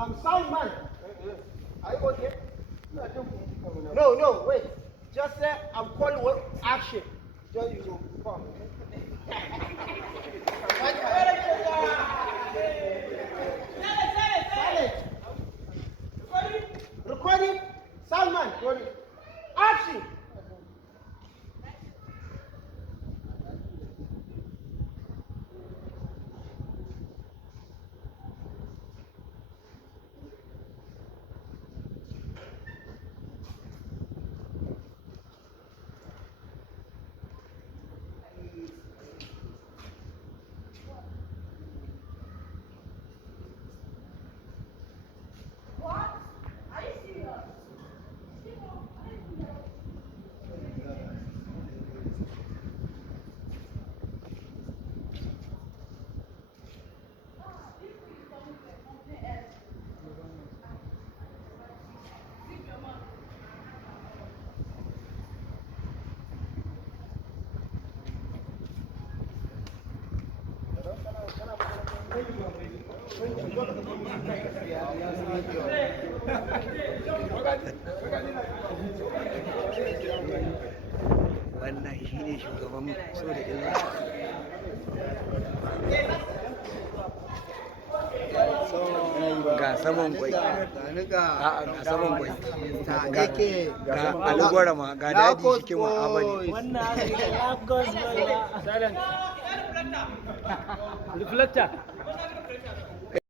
I'm sound man. Are you okay? No, no, wait. Just say I'm calling what action. Just you go. Come. Silent. Recording. Sound man. Action. Wannan shi ne shugaban so da illa ga saman kwai ga saman kwai ga alugwara ma ga daji shi ke ma'amali wannan reflector